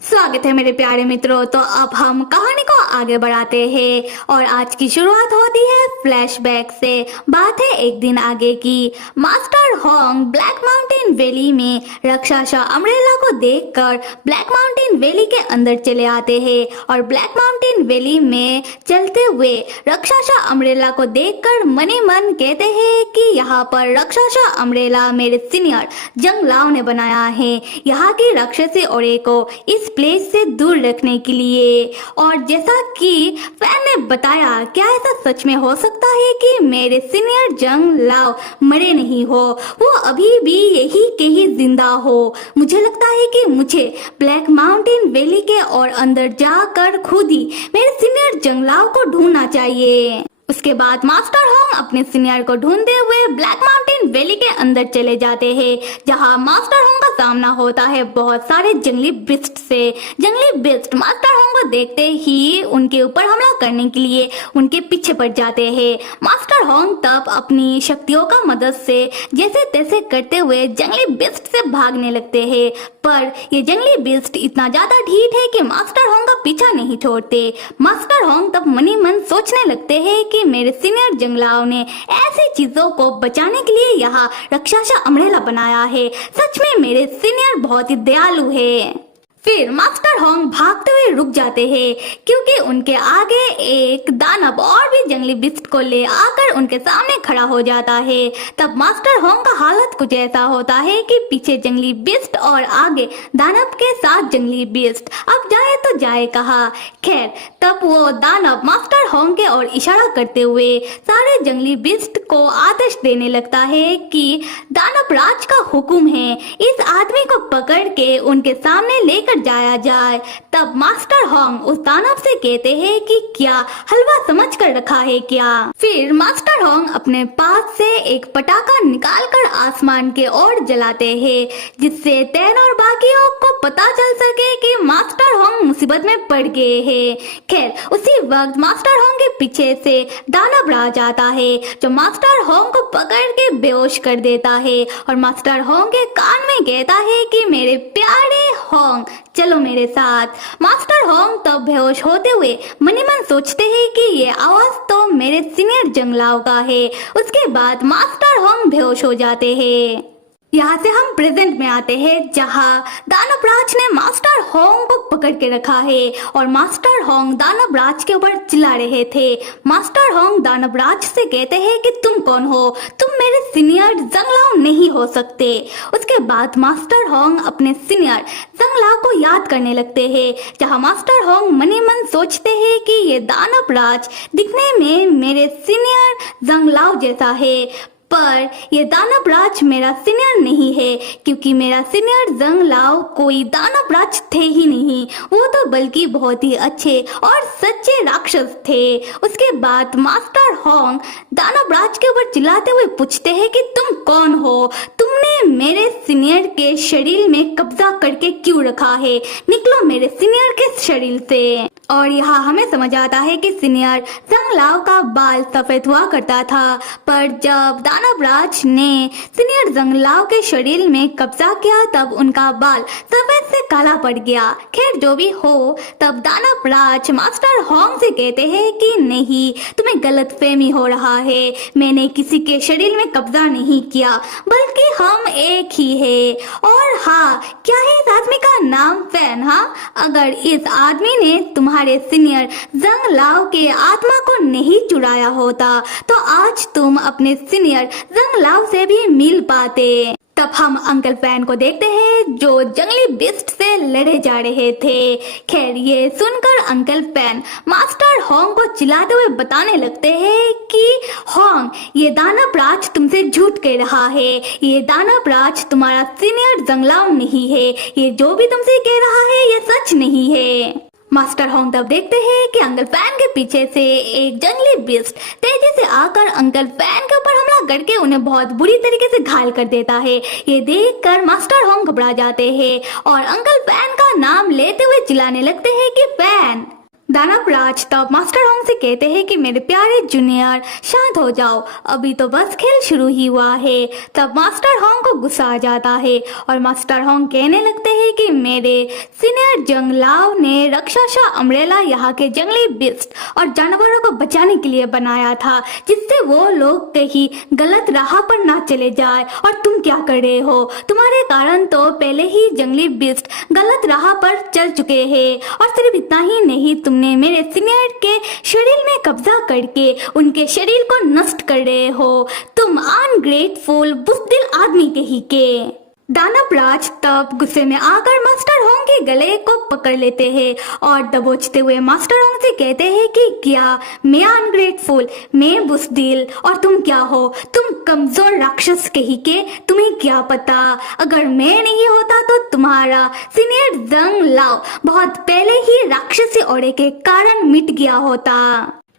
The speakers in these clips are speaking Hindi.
स्वागत है मेरे प्यारे मित्रों। तो अब हम कहानी को आगे बढ़ाते हैं और आज की शुरुआत होती है फ्लैशबैक से। बात है एक दिन आगे की। Master Hong black mountain valley में राक्षसा अम्ब्रेला को देखकर ब्लैक माउंटेन वैली के अंदर चले आते हैं और ब्लैक माउंटेन वैली में चलते हुए राक्षसा अम्ब्रेला को देखकर मने मन कहते हैं कि यहाँ पर राक्षसा अम्ब्रेला मेरे सीनियर जंग लाओ ने बनाया है, यहाँ की राक्षसी औरे को इस प्लेस से दूर रखने के लिए। और जैसा कि फैन ने बताया, क्या ऐसा सच में हो सकता है कि मेरे सीनियर जंग लाओ मरे नहीं हो, वो अभी भी यही के ही जिंदा हो। मुझे लगता है कि मुझे ब्लैक माउंटेन वैली के और अंदर जाकर खुद ही मेरे सीनियर जंग लाओ को ढूंढना चाहिए। उसके बाद मास्टर होंग अपने सीनियर को ढूंढते हुए ब्लैक माउंटेन वैली के अंदर चले जाते हैं, जहां मास्टर होंग का सामना होता है बहुत सारे जंगली बिस्ट से। जंगली बिस्ट मास्टर होंग को देखते ही उनके ऊपर हमला करने के लिए उनके पीछे पड़ जाते हैं। मास्टर होंग तब अपनी शक्तियों का मदद से जैसे तैसे करते हुए जंगली बिस्ट से भागने लगते हैं, पर ये जंगली बिस्ट इतना ज्यादा ढीठ है कि मास्टर होंग का पीछा नहीं छोड़ते। मास्टर होंग तब मनी मन सोचने लगते हैं कि मेरे सीनियर जंगलाओं ने ऐसी चीजों को बचाने के लिए यहाँ राक्षसा अम्ब्रेला बनाया है। सच में मेरे सीनियर बहुत ही दयालु है। फिर मास्टर होंग भागते हुए रुक जाते हैं क्योंकि उनके आगे एक दानव और भी जंगली बिस्ट को ले आकर उनके सामने खड़ा हो जाता है। तब मास्टर होंग का हालत कुछ ऐसा होता है कि पीछे जंगली बिस्ट और आगे दानव के साथ जंगली बिस्ट, अब जाए तो जाए कहाँ। खैर तब वो दानव मास्टर होंग के और इशारा करते हुए सारे जंगली बिस्ट को आदेश देने लगता है कि दानव राज का हुक्म है, इस आदमी को पकड़ के उनके सामने लेकर जाया जाए। तब मास्टर होंग उस दानव से कहते हैं कि क्या हलवा समझ कर रखा है क्या। फिर मास्टर होंग अपने पास से एक पटाखा निकालकर आसमान के ओर जलाते हैं, जिससे तैन और बाकियों को पता चल सके कि मास्टर होंग मुसीबत में पड़ गए हैं। खैर उसी वक्त मास्टर होंग के पीछे से दानव राज आता है, जो मास्टर होंग को पकड़ के बेहोश कर देता है और मास्टर होंग के कान में कहता है कि मेरे प्यारे होंग चलो मेरे साथ। मास्टर होंग तब बेहोश होते हुए मनी मन सोचते हैं कि ये आवाज तो मेरे सीनियर जंगलाओं का है। उसके बाद मास्टर होंग बेहोश हो जाते हैं। यहाँ से हम प्रेजेंट में आते हैं, जहाँ दानव राज ने मास्टर होंग को पकड़ के रखा है और मास्टर होंग दानव राज के ऊपर चिल्ला रहे थे। मास्टर होंग दानव राज से कहते हैं कि तुम कौन हो, तुम मेरे सीनियर जंगलाओ नहीं हो सकते। उसके बाद मास्टर होंग अपने सीनियर जंगलाओ को याद करने लगते हैं, जहाँ मास्टर होंग मनी मन सोचते हैं कि ये दानव राज दिखने में मेरे सीनियर जंगलाओ जैसा है, पर ये दानव राज मेरा सीनियर नहीं है, क्योंकि मेरा सीनियर जंग लाओ कोई दानव राज थे ही नहीं, वो तो बल्कि बहुत ही अच्छे और सच्चे राक्षस थे। उसके बाद मास्टर होंग दानव राज के ऊपर चिल्लाते हुए पूछते हैं कि तुम कौन हो, तुमने मेरे सीनियर के शरीर में कब्जा करके क्यों रखा है, निकलो मेरे सीनियर के शरीर से। और यहाँ हमें समझ आता है कि सीनियर जंग लाओ का बाल सफेद हुआ करता था, पर जब दानव राज ने सीनियर जंग लाओ के शरीर में कब्जा किया तब उनका बाल सफेद से काला पड़ गया। खैर जो भी हो, तब दानव राज मास्टर होंग से कहते हैं कि नहीं, तुम्हें गलतफहमी हो रहा है, मैंने किसी के शरीर में कब्जा नहीं किया, बल्कि हम एक ही है। और हाँ, क्या है इस आदमी का नाम फैन। हाँ, अगर इस आदमी ने तुम्हारे सीनियर जंग लाओ के आत्मा को नहीं चुराया होता तो आज तुम अपने सीनियर जंग लाओ से भी मिल पाते। तब हम अंकल फैन को देखते हैं जो जंगली बिस्ट से लड़े जा रहे थे। खैर ये सुनकर अंकल फैन मास्टर होंग को चिल्लाते हुए बताने लगते हैं कि होंग, ये दानव राज तुमसे झूठ कह रहा है, ये दानव राज तुम्हारा सीनियर जंगलाओ नहीं है, ये जो भी तुमसे कह रहा है ये सच नहीं है। मास्टर होंग तब देखते हैं कि अंकल फैन के पीछे से एक जंगली बिस्ट तेजी से आकर अंकल फैन के ऊपर हमला करके उन्हें बहुत बुरी तरीके से घायल कर देता है। ये देखकर मास्टर होंग घबरा जाते हैं और अंकल फैन का नाम लेते हुए चिल्लाने लगते हैं कि फैन, दानव राज तब मास्टर होंग से कहते हैं कि मेरे प्यारे जूनियर शांत हो जाओ, अभी तो बस खेल शुरू ही हुआ है। तब मास्टर होंग को गुस्सा आ जाता है और मास्टर होंग कहने लगते हैं कि मेरे सीनियर जंगलाव ने राक्षसा अम्ब्रेला यहाँ के जंगली बिस्ट और जानवरों को बचाने के लिए बनाया था, जिससे वो लोग कहीं गलत राह पर ना चले जाए। और तुम क्या कर रहे हो? तुम्हारे कारण तो पहले ही जंगली बिस्ट गलत राह पर चल चुके हैं। और सिर्फ इतना ही नहीं, तुमने मेरे सीनियर के शरीर में कब्जा करके उनके शरीर को नष्ट कर रहे हो। तुम अनग्रेटफुल बुज़दिल आदमी कहीं के। दानव राज तब गुस्से में आकर मास्टर होंग के गले को पकड़ लेते हैं और दबोचते हुए मास्टर होंग से कहते हैं कि क्या मैं अनग्रेटफुल, मैं बुज़दिल और तुम क्या हो? तुम कमजोर राक्षस कहीं के। तुम्हें क्या पता, अगर मैं नहीं होता तो तुम्हारा सीनियर जंग लाओ बहुत पहले ही राक्षसी औरे के कारण मिट गया होता।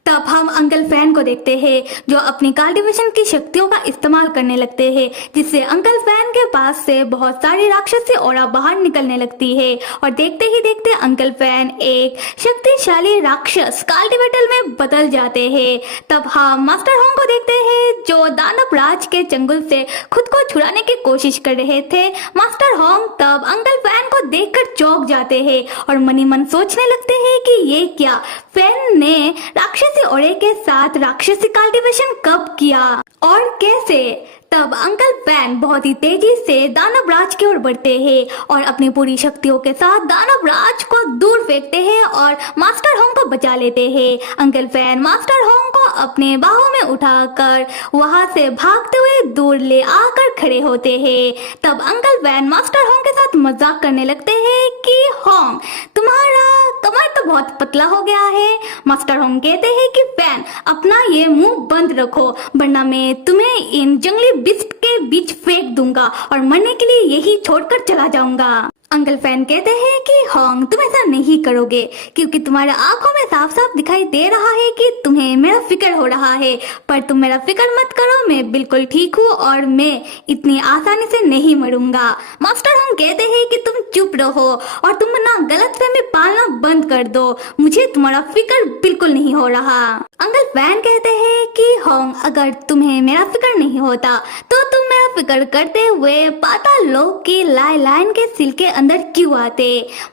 तब हम अंकल फैन को देखते हैं जो अपनी कल्टीवेशन की शक्तियों का इस्तेमाल करने लगते हैं, जिससे अंकल फैन के पास से बहुत सारी राक्षसी ऑरा बाहर निकलने लगती है और देखते ही देखते अंकल फैन एक शक्तिशाली राक्षस कल्टीवेटर में बदल जाते हैं। तब हम मास्टर होंग को देखते हैं जो दानव राज के चंगुल से खुद को छुड़ाने की कोशिश कर रहे थे। मास्टर होंग तब अंकल फैन को देखकर चौंक जाते हैं और मनी मन सोचने लगते हैं कि ये क्या, फैन ने राक्षसी औरे के साथ राक्षसी कल्टीवेशन कब किया और कैसे? तब अंकल फैन बहुत ही तेजी से दानव राज की ओर बढ़ते हैं और अपनी पूरी शक्तियों के साथ दानव राज को दूर फेंकते हैं और मास्टर होंग को बचा लेते हैं। अंकल फैन मास्टर होंग को अपने बाहों में उठाकर वहां से भागते हुए दूर ले आकर खड़े होते हैं। तब अंकल फैन मास्टर होंग के साथ मजाक करने लगते हैं कि होंग, तुम्हारा कमर तो बहुत पतला हो गया है। मास्टर होंग कहते हैं कि फैन, अपना ये मुंह बंद रखो, वरना मैं तुम्हें इन जंगली बिस्ट के बीच फेंक दूंगा और मरने के लिए यही छोड़कर चला जाऊंगा। अंकल फैन कहते हैं कि होंग, तुम ऐसा नहीं करोगे क्योंकि तुम्हारे आंखों में साफ साफ दिखाई दे रहा है कि तुम्हें मेरा फिक्र हो रहा है, पर तुम मेरा फिक्र मत करो, मैं बिल्कुल ठीक हूँ और मैं इतनी आसानी से नहीं मरूंगा। मास्टर होंग कहते हैं कि तुम चुप रहो और तुम ना गलतफहमी पालना बंद कर दो, मुझे तुम्हारा फिक्र बिल्कुल नहीं हो रहा। अंकल फैन कहते हैं कि होंग, अगर तुम्हें मेरा फिक्र नहीं होता तो तुम मेरा फिक्र करते हुए पाताल लोक की लाइन के सिल के अंदर क्यों आते?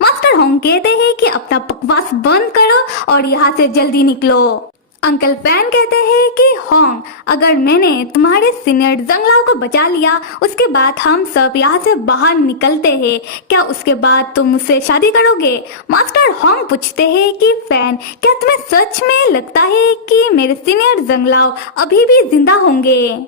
मास्टर होंग कहते हैं कि अपना बकवास बंद करो और यहाँ से जल्दी निकलो। अंकल फैन कहते हैं कि होंग, अगर मैंने तुम्हारे सीनियर जंगलाव को बचा लिया, उसके बाद हम सब यहाँ से बाहर निकलते हैं, क्या उसके बाद तुम मुझसे शादी करोगे? मास्टर होंग पूछते हैं कि फैन, क्या तुम्हें सच में लगता है कि मेरे सीनियर जंगलाव अभी भी जिंदा होंगे?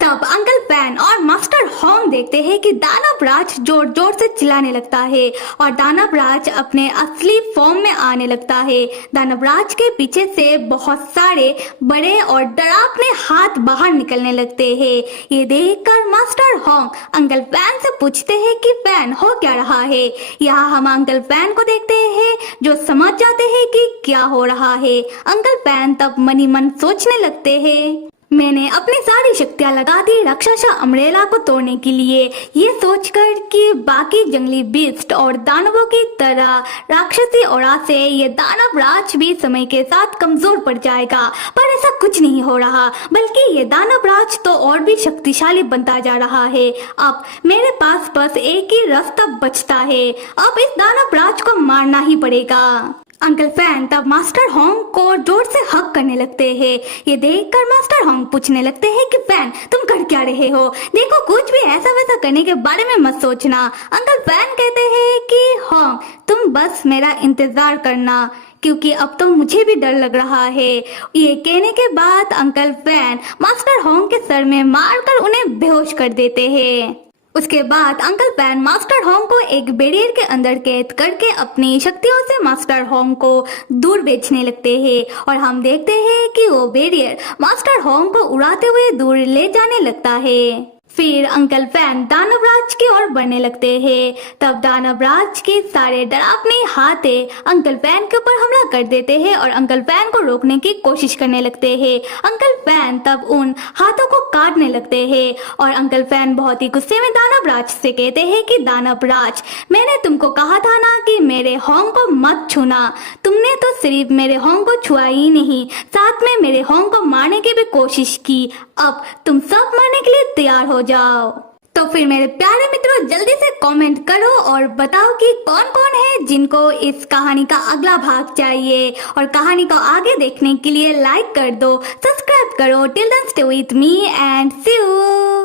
तब अंकल फैन और मास्टर होंग देखते हैं कि दानव राज जोर जोर से चिल्लाने लगता है और दानव राज अपने असली फॉर्म में आने लगता है। दानव राज के पीछे से बहुत सारे बड़े और डरावने हाथ बाहर निकलने लगते हैं। ये देखकर मास्टर होंग अंकल फैन से पूछते हैं कि फैन, हो क्या रहा है? यहाँ हम अंकल फैन को देखते हैं जो समझ जाते हैं कि क्या हो रहा है। अंकल फैन तब मनी मन सोचने लगते हैं, मैंने अपनी सारी शक्तियां लगा दी राक्षसा अम्ब्रेला को तोड़ने के लिए, ये सोचकर कि बाकी जंगली बिस्ट और दानवों की तरह राक्षसी औरा से ये दानव राज भी समय के साथ कमजोर पड़ जाएगा। पर ऐसा कुछ नहीं हो रहा, बल्कि ये दानव राज तो और भी शक्तिशाली बनता जा रहा है। अब मेरे पास बस एक ही रास्ता बचता है, अब इस दानव राज को मारना ही पड़ेगा। अंकल फैन तब मास्टर होंग को जोर से हक करने लगते हैं। ये देखकर मास्टर होंग पूछने लगते हैं कि फैन, तुम कर क्या रहे हो? देखो, कुछ भी ऐसा वैसा करने के बारे में मत सोचना। अंकल फैन कहते हैं कि होंग, तुम बस मेरा इंतजार करना, क्योंकि अब तो मुझे भी डर लग रहा है। ये कहने के बाद अंकल फैन मास्टर होंग के सर में मारकर उन्हें बेहोश कर देते हैं। उसके बाद अंकल फैन मास्टर होंग को एक बैरियर के अंदर कैद करके अपनी शक्तियों से मास्टर होंग को दूर भेजने लगते हैं और हम देखते हैं कि वो बैरियर मास्टर होंग को उड़ाते हुए दूर ले जाने लगता है। फिर अंकल फैन दानवराज की ओर बढ़ने लगते हैं। तब दानवराज के सारे डरावने हाथे अंकल फैन के ऊपर हमला कर देते हैं और अंकल फैन को रोकने की कोशिश करने लगते हैं। अंकल फैन तब उन हाथों को काटने लगते हैं और अंकल फैन बहुत ही गुस्से में दानवराज से कहते हैं कि दानवराज, मैंने तुमको कहा था ना कि मेरे होंग को मत छूना। तुमने तो सिर्फ मेरे होंग को छुआ ही नहीं, साथ में मेरे होंग को मारने की भी कोशिश की। अब तुम सब मरने के लिए तैयार हो जाओ। तो फिर मेरे प्यारे मित्रों, जल्दी से कमेंट करो और बताओ कि कौन कौन है जिनको इस कहानी का अगला भाग चाहिए, और कहानी को आगे देखने के लिए लाइक कर दो, सब्सक्राइब करो। Till then stay with me and see you.